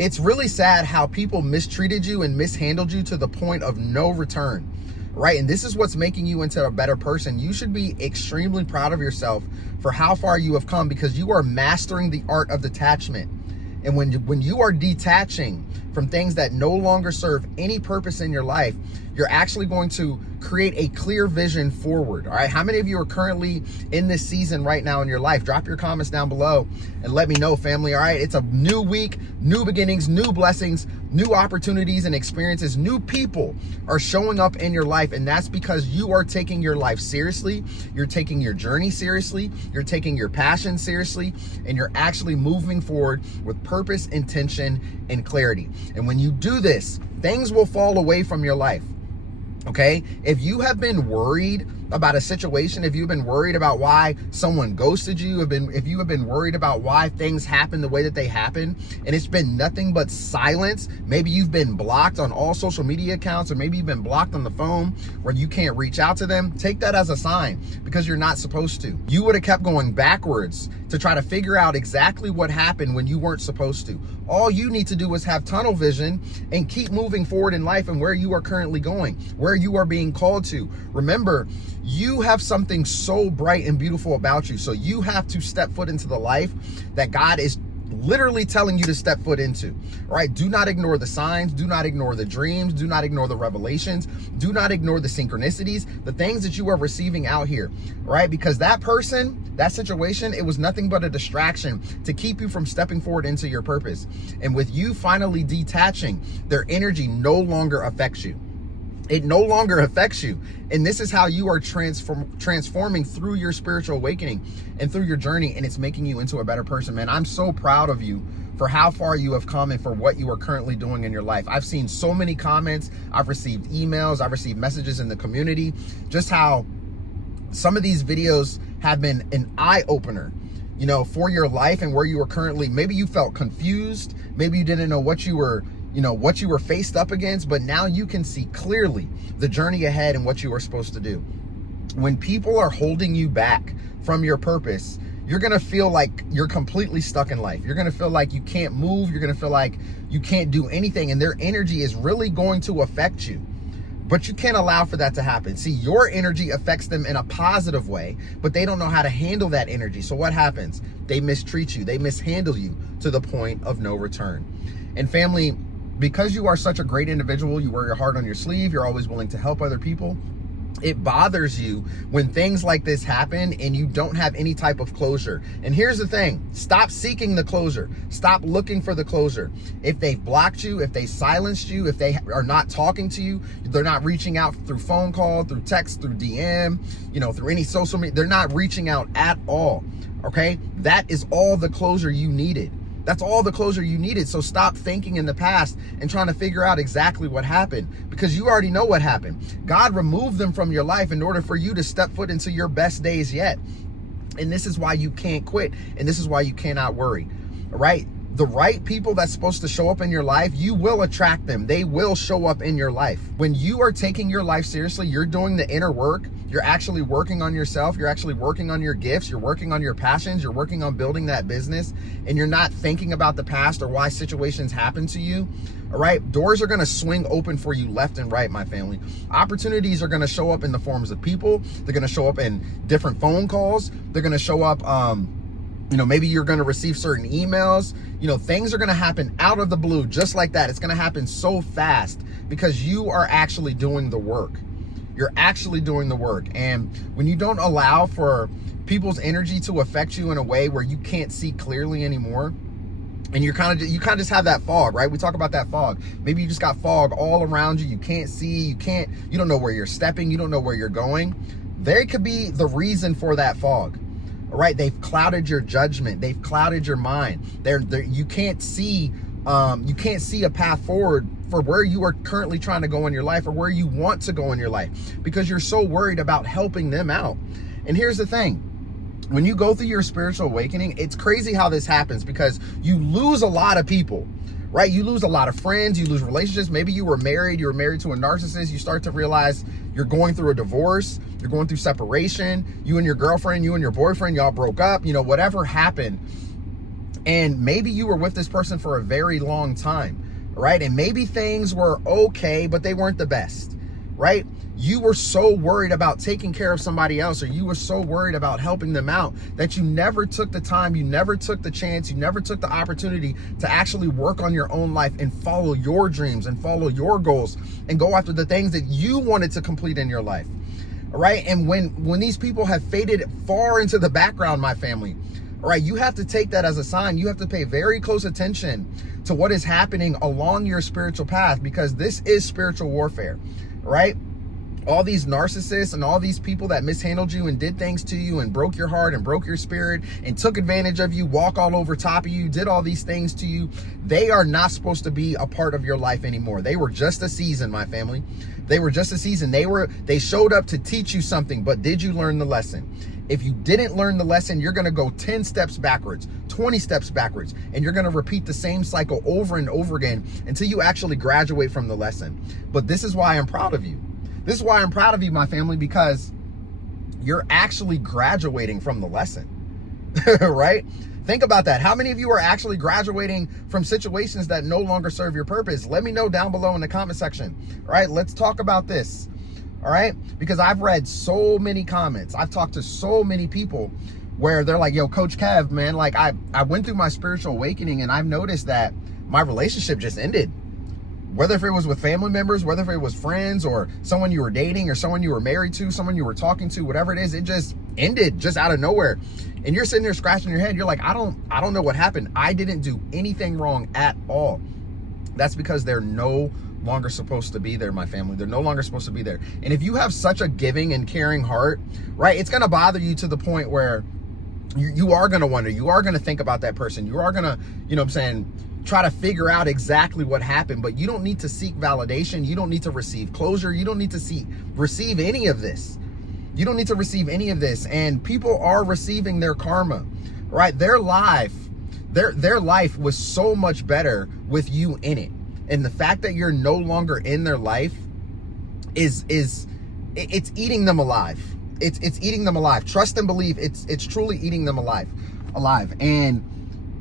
It's really sad how people mistreated you and mishandled you to the point of no return, right? And this is what's making you into a better person. You should be extremely proud of yourself for how far you have come, because you are mastering the art of detachment. And when you are detaching from things that no longer serve any purpose in your life, you're actually going to create a clear vision forward. All right. How many of you are currently in this season right now in your life? Drop your comments down below and let me know, family. All right. It's a new week, new beginnings, new blessings, new opportunities and experiences. New people are showing up in your life. And that's because you are taking your life seriously. You're taking your journey seriously. You're taking your passion seriously. And you're actually moving forward with purpose, intention, and clarity. And when you do this, things will fall away from your life. Okay, if you have been worried about a situation, if you've been worried about why someone ghosted you, if you have been worried about why things happen the way that they happen, and it's been nothing but silence, maybe you've been blocked on all social media accounts, or maybe you've been blocked on the phone where you can't reach out to them, take that as a sign, because you're not supposed to. You would have kept going backwards to try to figure out exactly what happened when you weren't supposed to. All you need to do is have tunnel vision and keep moving forward in life and where you are currently going, where you are being called to. Remember, you have something so bright and beautiful about you. So you have to step foot into the life that God is literally telling you to step foot into. All right. Do not ignore the signs. Do not ignore the dreams. Do not ignore the revelations. Do not ignore the synchronicities, the things that you are receiving out here. Right. Because that person, that situation, it was nothing but a distraction to keep you from stepping forward into your purpose. And with you finally detaching, their energy no longer affects you. It no longer affects you. And this is how you are transforming through your spiritual awakening and through your journey. And it's making you into a better person, man. I'm so proud of you for how far you have come and for what you are currently doing in your life. I've seen so many comments. I've received emails. I've received messages in the community. Just how some of these videos have been an eye opener, you know, for your life and where you are currently. Maybe you felt confused. Maybe you didn't know what you were faced up against, but now you can see clearly the journey ahead and what you are supposed to do. When people are holding you back from your purpose, you're going to feel like you're completely stuck in life. You're going to feel like you can't move. You're going to feel like you can't do anything, and their energy is really going to affect you. But you can't allow for that to happen. See, your energy affects them in a positive way, but they don't know how to handle that energy. So what happens? They mistreat you. They mishandle you to the point of no return. And family, because you are such a great individual, you wear your heart on your sleeve, you're always willing to help other people, it bothers you when things like this happen and you don't have any type of closure. And here's the thing, stop seeking the closure. Stop looking for the closure. If they've blocked you, if they silenced you, if they are not talking to you, they're not reaching out through phone call, through text, through DM, through any social media, they're not reaching out at all. Okay, that is all the closure you needed. That's all the closure you needed. So stop thinking in the past and trying to figure out exactly what happened, because you already know what happened. God removed them from your life in order for you to step foot into your best days yet. And this is why you can't quit. And this is why you cannot worry. All right. The right people that's supposed to show up in your life, you will attract them. They will show up in your life. When you are taking your life seriously, you're doing the inner work. You're actually working on yourself. You're actually working on your gifts. You're working on your passions. You're working on building that business. And you're not thinking about the past or why situations happen to you. All right. Doors are going to swing open for you left and right, my family. Opportunities are going to show up in the forms of people. They're going to show up in different phone calls. They're going to show up, maybe you're going to receive certain emails. Things are going to happen out of the blue, just like that. It's going to happen so fast because you are actually doing the work. You're actually doing the work. And when you don't allow for people's energy to affect you in a way where you can't see clearly anymore, and you kind of just have that fog, right? We talk about that fog. Maybe you just got fog all around you. You can't see, you don't know where you're stepping. You don't know where you're going. There could be the reason for that fog. All right, they've clouded your judgment. They've clouded your mind. You can't see a path forward for where you are currently trying to go in your life or where you want to go in your life because you're so worried about helping them out. And here's the thing. When you go through your spiritual awakening, it's crazy how this happens because you lose a lot of people, right? You lose a lot of friends, you lose relationships. Maybe you were married to a narcissist. You start to realize you're going through a divorce, you're going through separation, you and your girlfriend, you and your boyfriend, y'all broke up, whatever happened. And maybe you were with this person for a very long time, right? And maybe things were okay, but they weren't the best, right? You were so worried about taking care of somebody else, or you were so worried about helping them out, that you never took the time, you never took the chance, you never took the opportunity to actually work on your own life and follow your dreams and follow your goals and go after the things that you wanted to complete in your life, all right? And when these people have faded far into the background, my family, all right, you have to take that as a sign. You have to pay very close attention to what is happening along your spiritual path, because this is spiritual warfare, right? All these narcissists and all these people that mishandled you and did things to you and broke your heart and broke your spirit and took advantage of you, walk all over top of you, did all these things to you, they are not supposed to be a part of your life anymore. They were just a season, my family. They were just a season. They showed up to teach you something, but did you learn the lesson? If you didn't learn the lesson, you're going to go 10 steps backwards, 20 steps backwards, and you're going to repeat the same cycle over and over again until you actually graduate from the lesson. But this is why I'm proud of you. This is why I'm proud of you, my family, because you're actually graduating from the lesson, right? Think about that. How many of you are actually graduating from situations that no longer serve your purpose? Let me know down below in the comment section. All right, let's talk about this. All right, because I've read so many comments. I've talked to so many people where they're like, yo, Coach Kev, man, like I went through my spiritual awakening and I've noticed that my relationship just ended. Whether if it was with family members, whether if it was friends or someone you were dating or someone you were married to, someone you were talking to, whatever it is, it just ended just out of nowhere. And you're sitting there scratching your head. You're like, I don't know what happened. I didn't do anything wrong at all. That's because they're no longer supposed to be there, my family. They're no longer supposed to be there. And if you have such a giving and caring heart, right, it's going to bother you to the point where you are going to wonder, you are going to think about that person. You are going to, you know what I'm saying, try to figure out exactly what happened, but you don't need to seek validation. You don't need to receive closure. You don't need to receive any of this. You don't need to receive any of this. And people are receiving their karma, right? Their life was so much better with you in it. And the fact that you're no longer in their life it's eating them alive. It's eating them alive. Trust and believe it's truly eating them alive. And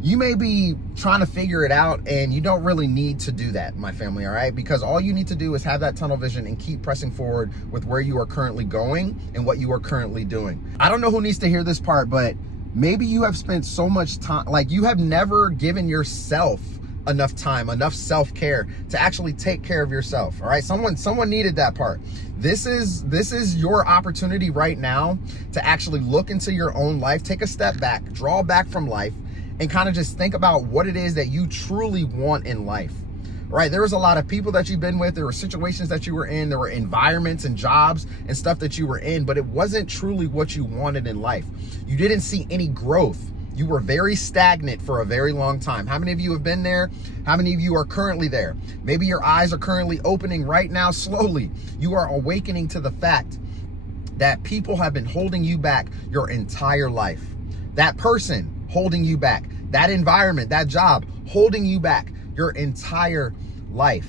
you may be trying to figure it out, and you don't really need to do that, my family, all right? Because all you need to do is have that tunnel vision and keep pressing forward with where you are currently going and what you are currently doing. I don't know who needs to hear this part, but maybe you have spent so much time, like you have never given yourself enough time, enough self-care to actually take care of yourself, all right? Someone needed that part. This is your opportunity right now to actually look into your own life, take a step back, draw back from life, and kind of just think about what it is that you truly want in life, right? There was a lot of people that you've been with, there were situations that you were in, there were environments and jobs and stuff that you were in, but it wasn't truly what you wanted in life. You didn't see any growth. You were very stagnant for a very long time. How many of you have been there? How many of you are currently there? Maybe your eyes are currently opening right now slowly. You are awakening to the fact that people have been holding you back your entire life. That person holding you back, that environment, that job holding you back your entire life,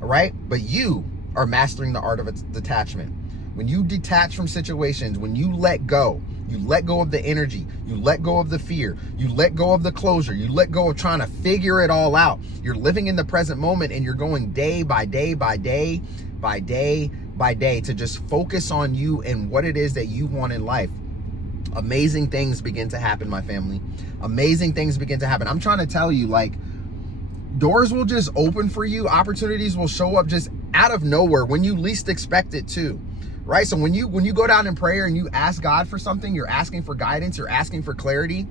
all right? But you are mastering the art of detachment. When you detach from situations, when you let go of the energy, you let go of the fear, you let go of the closure, you let go of trying to figure it all out. You're living in the present moment, and you're going day by day by day by day by day to just focus on you and what it is that you want in life. Amazing things begin to happen, my family. Amazing things begin to happen. I'm trying to tell you, like, doors will just open for you. Opportunities will show up just out of nowhere when you least expect it to, right? So when you go down in prayer and you ask God for something, you're asking for guidance, you're asking for clarity,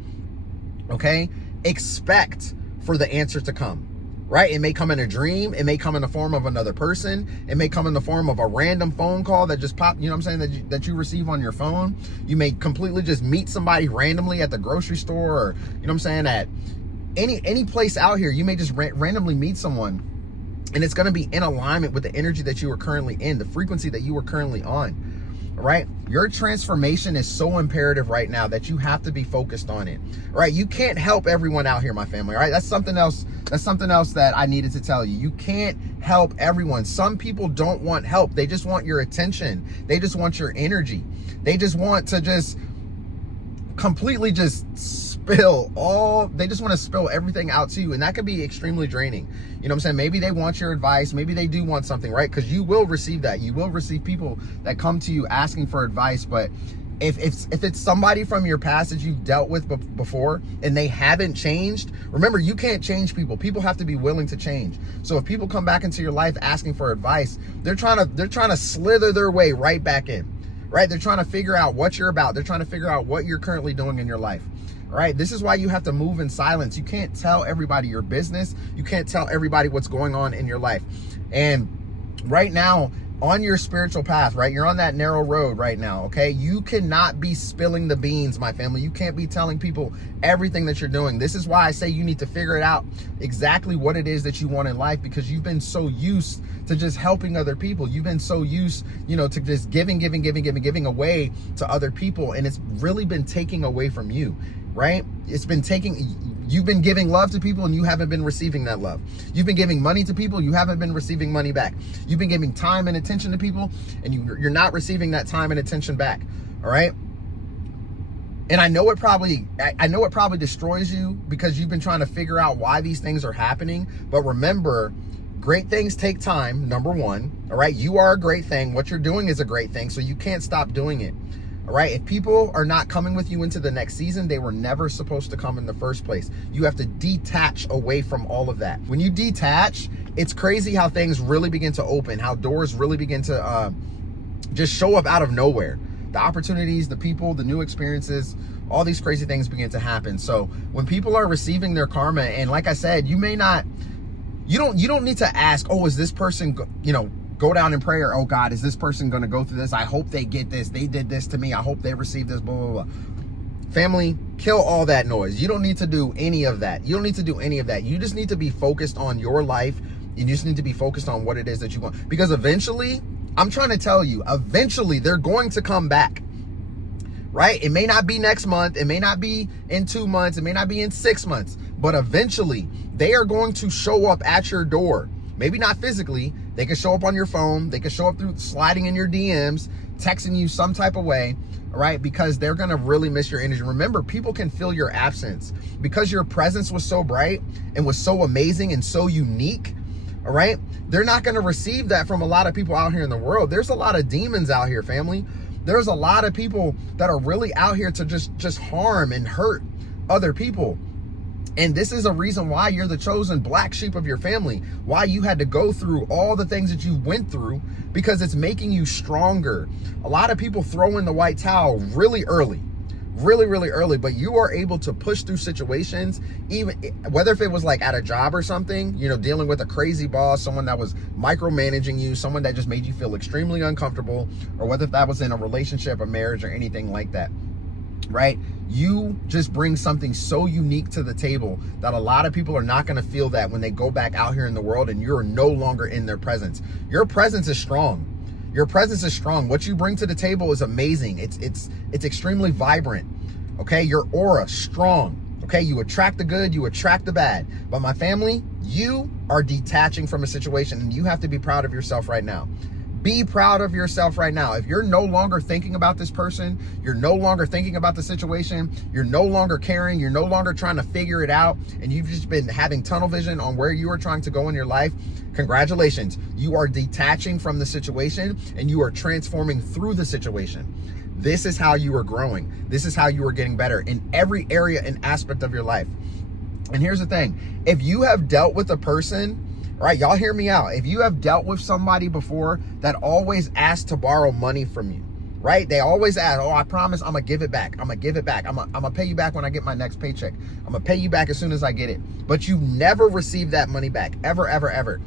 okay? Expect for the answer to come, right? It may come in a dream. It may come in the form of another person. It may come in the form of a random phone call that just popped, you know what I'm saying, that you receive on your phone. You may completely just meet somebody randomly at the grocery store, or, you know what I'm saying, at any place out here. You may just randomly meet someone, and it's going to be in alignment with the energy that you are currently in, the frequency that you are currently on. Right? Your transformation is so imperative right now that you have to be focused on it. Right? You can't help everyone out here, my family. Right? That's something else. That's something else that I needed to tell you. You can't help everyone. Some people don't want help. They just want your attention. They just want your energy. They just want to just completely just spill everything out to you. And that can be extremely draining. You know what I'm saying? Maybe they want your advice. Maybe they do want something, right? Because you will receive that. You will receive people that come to you asking for advice. But if it's somebody from your past that you've dealt with before and they haven't changed, remember, you can't change people. People have to be willing to change. So if people come back into your life asking for advice, they're trying to slither their way right back in, right? They're trying to figure out what you're about. They're trying to figure out what you're currently doing in your life. All right. This is why you have to move in silence. You can't tell everybody your business. You can't tell everybody what's going on in your life. And right now, on your spiritual path, right? You're on that narrow road right now, okay? You cannot be spilling the beans, my family. You can't be telling people everything that you're doing. This is why I say you need to figure it out exactly what it is that you want in life, because you've been so used to just helping other people. You've been so used, to just giving away to other people. And it's really been taking away from you, right? You've been giving love to people and you haven't been receiving that love. You've been giving money to people, you haven't been receiving money back. You've been giving time and attention to people and you're not receiving that time and attention back. All right. And I know it probably destroys you because you've been trying to figure out why these things are happening. But remember, great things take time, number one. All right. You are a great thing. What you're doing is a great thing. So you can't stop doing it. All right. If people are not coming with you into the next season, they were never supposed to come in the first place. You have to detach away from all of that. When you detach, it's crazy how things really begin to open, how doors really begin to just show up out of nowhere. The opportunities, the people, the new experiences, all these crazy things begin to happen. So when people are receiving their karma, and like I said, you don't need to ask, oh, is this person, go down in prayer. Oh God, is this person going to go through this? I hope they get this. They did this to me. I hope they receive this, blah, blah, blah. Family, kill all that noise. You don't need to do any of that. You don't need to do any of that. You just need to be focused on your life. You just need to be focused on what it is that you want. Because eventually, I'm trying to tell you, eventually they're going to come back, right? It may not be next month. It may not be in 2 months. It may not be in 6 months, but eventually they are going to show up at your door. Maybe not physically. They can show up on your phone. They can show up through sliding in your DMs, texting you some type of way, right? Because they're going to really miss your energy. Remember, people can feel your absence because your presence was so bright and was so amazing and so unique. All right. They're not going to receive that from a lot of people out here in the world. There's a lot of demons out here, family. There's a lot of people that are really out here to just harm and hurt other people. And this is a reason why you're the chosen black sheep of your family, why you had to go through all the things that you went through, because it's making you stronger. A lot of people throw in the white towel really early, but you are able to push through situations, even whether if it was like at a job or something, dealing with a crazy boss, someone that was micromanaging you, someone that just made you feel extremely uncomfortable, or whether if that was in a relationship, a marriage, or anything like that. Right? You just bring something so unique to the table that a lot of people are not going to feel that when they go back out here in the world and you're no longer in their presence. Your presence is strong. Your presence is strong. What you bring to the table is amazing. It's extremely vibrant. Okay? Your aura strong. Okay? You attract the good, you attract the bad. But my family, you are detaching from a situation and you have to be proud of yourself right now. Be proud of yourself right now. If you're no longer thinking about this person, you're no longer thinking about the situation, you're no longer caring, you're no longer trying to figure it out, and you've just been having tunnel vision on where you are trying to go in your life, congratulations. You are detaching from the situation and you are transforming through the situation. This is how you are growing. This is how you are getting better in every area and aspect of your life. And here's the thing. If you have dealt with a person, right, y'all hear me out. If you have dealt with somebody before that always asked to borrow money from you, right? They always ask, oh, I promise I'm going to give it back. I'm going to give it back. I'm going to pay you back when I get my next paycheck. I'm going to pay you back as soon as I get it. But you never receive that money back, ever, ever, ever.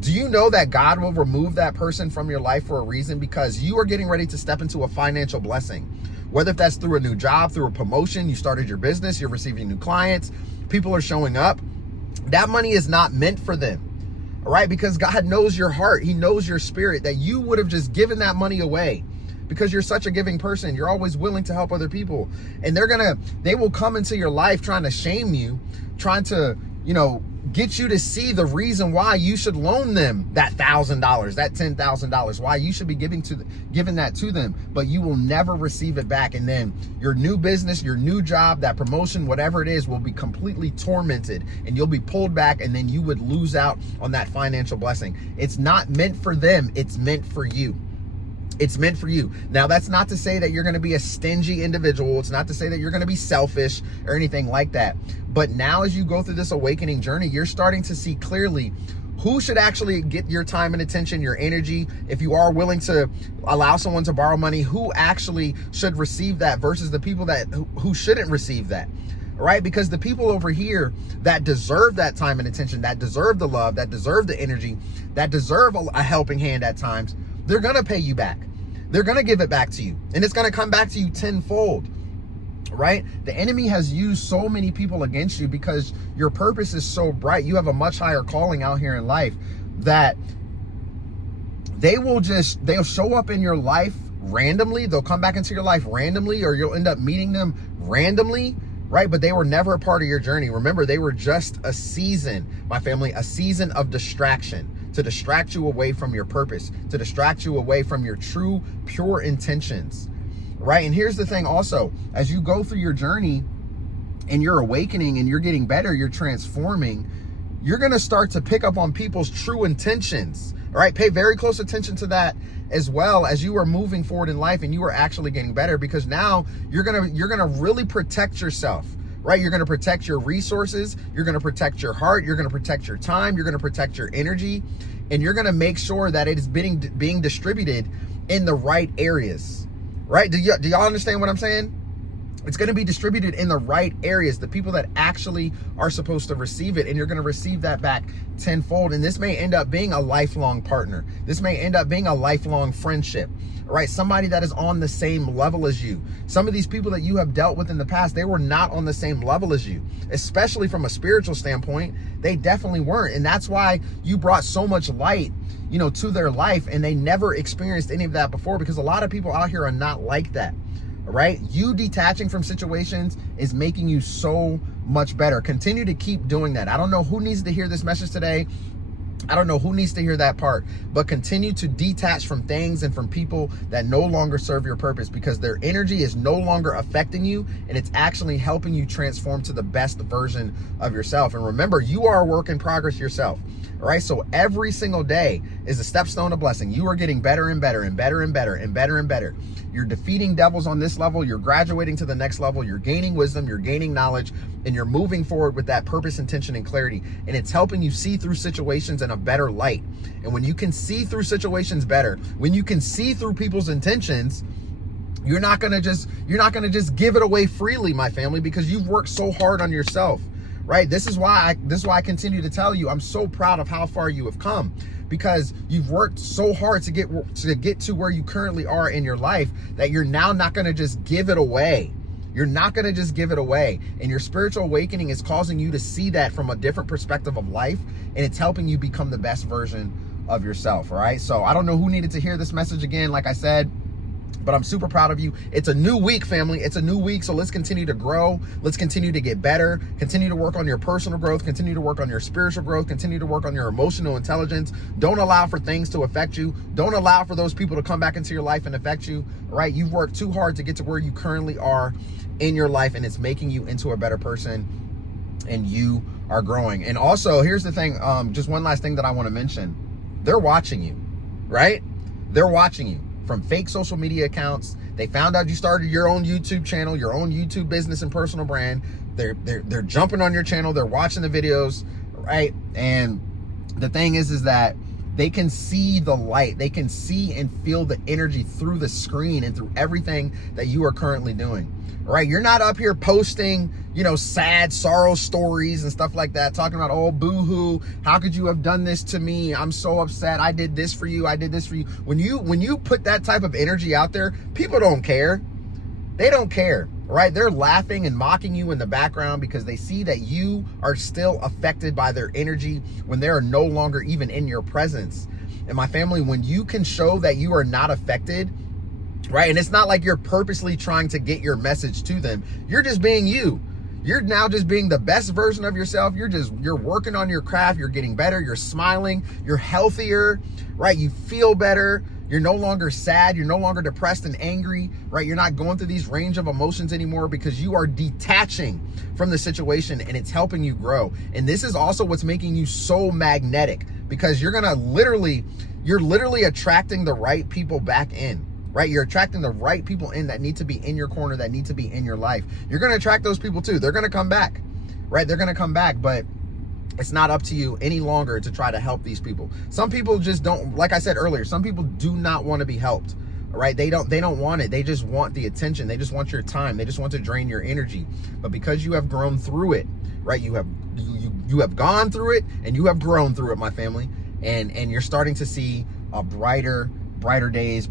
Do you know that God will remove that person from your life for a reason? Because you are getting ready to step into a financial blessing. Whether if that's through a new job, through a promotion, you started your business, you're receiving new clients, people are showing up. That money is not meant for them. All right, because God knows your heart. He knows your spirit, that you would have just given that money away because you're such a giving person. You're always willing to help other people. And they will come into your life trying to shame you, trying to, get you to see the reason why you should loan them that $1,000, that $10,000, why you should be giving that to them, but you will never receive it back. And then your new business, your new job, that promotion, whatever it is, will be completely tormented, and you'll be pulled back, and then you would lose out on that financial blessing. It's not meant for them. It's meant for you. It's meant for you. Now, that's not to say that you're going to be a stingy individual. It's not to say that you're going to be selfish or anything like that. But now, as you go through this awakening journey, you're starting to see clearly who should actually get your time and attention, your energy. If you are willing to allow someone to borrow money, who actually should receive that versus the people who shouldn't receive that. Right? Because the people over here that deserve that time and attention, that deserve the love, that deserve the energy, that deserve a helping hand at times, they're going to pay you back. They're going to give it back to you, and it's going to come back to you tenfold, right? The enemy has used so many people against you because your purpose is so bright. You have a much higher calling out here in life that they'll show up in your life randomly. They'll come back into your life randomly, or you'll end up meeting them randomly, right? But they were never a part of your journey. Remember, they were just a season, my family, a season of distraction, to distract you away from your purpose, to distract you away from your true, pure intentions, right? And here's the thing also, as you go through your journey and you're awakening and you're getting better, you're transforming, you're going to start to pick up on people's true intentions, all right? Pay very close attention to that as well as you are moving forward in life and you are actually getting better, because now you're going to really protect yourself. Right? You're going to protect your resources. You're going to protect your heart. You're going to protect your time. You're going to protect your energy, and you're going to make sure that it is being distributed in the right areas, right? Do y'all understand what I'm saying? It's going to be distributed in the right areas, the people that actually are supposed to receive it, and you're going to receive that back tenfold. And this may end up being a lifelong partner. This may end up being a lifelong friendship, right? Somebody that is on the same level as you. Some of these people that you have dealt with in the past, they were not on the same level as you, especially from a spiritual standpoint. They definitely weren't. And that's why you brought so much light, to their life, and they never experienced any of that before, because a lot of people out here are not like that. Right? You detaching from situations is making you so much better. Continue to keep doing that. I don't know who needs to hear this message today. I don't know who needs to hear that part, but continue to detach from things and from people that no longer serve your purpose, because their energy is no longer affecting you, and it's actually helping you transform to the best version of yourself. And remember, you are a work in progress yourself. All right. So every single day is a stepstone of blessing. You are getting better and better and better and better and better and better. You're defeating devils on this level. You're graduating to the next level. You're gaining wisdom. You're gaining knowledge, and you're moving forward with that purpose, intention, and clarity. And it's helping you see through situations in a better light. And when you can see through situations better, when you can see through people's intentions, you're not going to just give it away freely, my family, because you've worked so hard on yourself. Right? This is why I continue to tell you, I'm so proud of how far you have come, because you've worked so hard to get to where you currently are in your life, that you're now not going to just give it away. You're not going to just give it away. And your spiritual awakening is causing you to see that from a different perspective of life, and it's helping you become the best version of yourself. All right. So I don't know who needed to hear this message again, like I said, but I'm super proud of you. It's a new week, family. It's a new week. So let's continue to grow. Let's continue to get better. Continue to work on your personal growth. Continue to work on your spiritual growth. Continue to work on your emotional intelligence. Don't allow for things to affect you. Don't allow for those people to come back into your life and affect you. All right. You've worked too hard to get to where you currently are in your life, and it's making you into a better person, and you are growing. And also, here's the thing. Just one last thing that I want to mention. They're watching you, right? They're watching you. From fake social media accounts. They found out you started your own YouTube channel, your own YouTube business and personal brand. They're jumping on your channel. They're watching the videos, right? And the thing is that they can see the light. They can see and feel the energy through the screen and through everything that you are currently doing, right? You're not up here posting, sad sorrow stories and stuff like that, talking about, oh, boo-hoo, how could you have done this to me? I'm so upset. I did this for you. I did this for you. When you put that type of energy out there, people don't care. They don't care, right? They're laughing and mocking you in the background because they see that you are still affected by their energy when they are no longer even in your presence. And my family, when you can show that you are not affected, right? And it's not like you're purposely trying to get your message to them. You're just being you. You're now just being the best version of yourself. You're working on your craft. You're getting better. You're smiling. You're healthier, right? You feel better. You're no longer sad. You're no longer depressed and angry, right? You're not going through these range of emotions anymore because you are detaching from the situation and it's helping you grow. And this is also what's making you so magnetic, because you're literally attracting the right people back in. Right? You're attracting the right people in that need to be in your corner, that need to be in your life. You're going to attract those people too. They're going to come back, right? They're going to come back, but it's not up to you any longer to try to help these people. Some people just don't, like I said earlier, some people do not want to be helped, right? They don't want it. They just want the attention. They just want your time. They just want to drain your energy. But because you have grown through it, right? You have gone through it and you have grown through it, my family. And you're starting to see a brighter days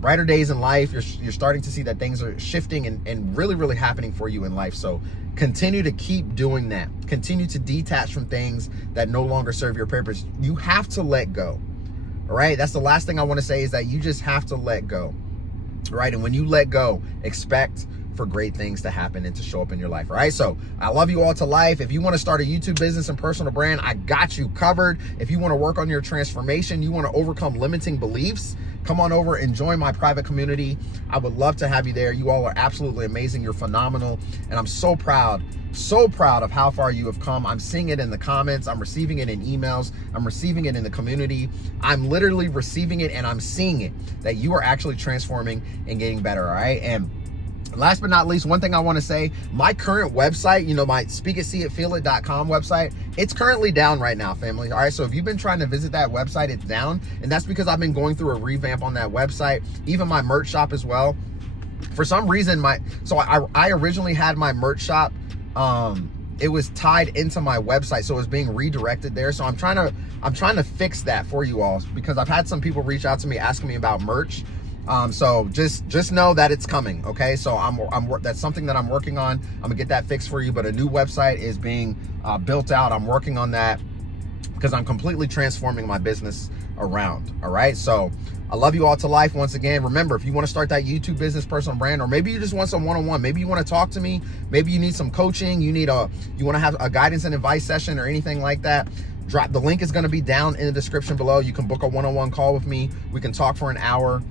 in life. You're starting to see that things are shifting and really happening for you in life. So continue to keep doing that. Continue to detach from things that no longer serve your purpose. You have to let go. All right. That's the last thing I want to say, is that you just have to let go. Right. And when you let go, expect for great things to happen and to show up in your life. All right. So I love you all to life. If you want to start a YouTube business and personal brand, I got you covered. If you want to work on your transformation, you want to overcome limiting beliefs, come on over and join my private community. I would love to have you there. You all are absolutely amazing. You're phenomenal. And I'm so proud of how far you have come. I'm seeing it in the comments. I'm receiving it in emails. I'm receiving it in the community. I'm literally receiving it and I'm seeing it, that you are actually transforming and getting better. All right. And last but not least, one thing I want to say, my current website, my speakitseeitfeelit.com website, it's currently down right now, family. All right. So if you've been trying to visit that website, it's down. And that's because I've been going through a revamp on that website, even my merch shop as well. For some reason, I originally had my merch shop, it was tied into my website, so it was being redirected there. So I'm trying to fix that for you all, because I've had some people reach out to me asking me about merch. So just know that it's coming. Okay. So that's something that I'm working on. I'm gonna get that fixed for you, but a new website is being built out. I'm working on that because I'm completely transforming my business around. All right. So I love you all to life. Once again, remember, if you want to start that YouTube business, personal brand, or maybe you just want some one-on-one, maybe you want to talk to me, maybe you need some coaching, you want to have a guidance and advice session or anything like that, the link is going to be down in the description below. You can book a one-on-one call with me. We can talk for an hour.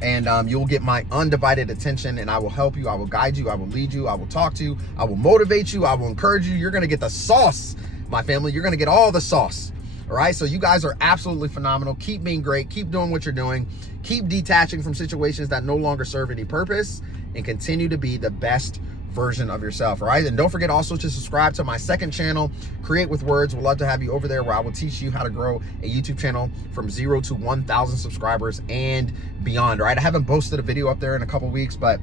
And you will get my undivided attention, and I will help you. I will guide you. I will lead you. I will talk to you. I will motivate you. I will encourage you. You're going to get the sauce, my family. You're going to get all the sauce. All right. So you guys are absolutely phenomenal. Keep being great. Keep doing what you're doing. Keep detaching from situations that no longer serve any purpose, and continue to be the best version of yourself. All right. And don't forget also to subscribe to my second channel, Create with Words. We'd love to have you over there, where I will teach you how to grow a YouTube channel from 0 to 1,000 subscribers and beyond. All right. I haven't posted a video up there in a couple weeks, but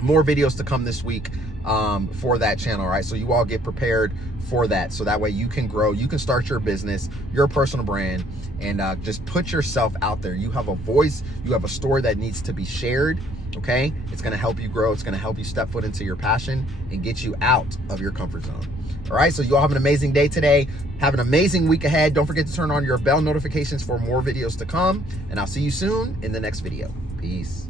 more videos to come this week for that channel. All right. So you all get prepared for that. So that way you can grow, you can start your business, your personal brand, and just put yourself out there. You have a voice, you have a story that needs to be shared. Okay. It's going to help you grow. It's going to help you step foot into your passion and get you out of your comfort zone. All right. So you all have an amazing day today. Have an amazing week ahead. Don't forget to turn on your bell notifications for more videos to come, and I'll see you soon in the next video. Peace.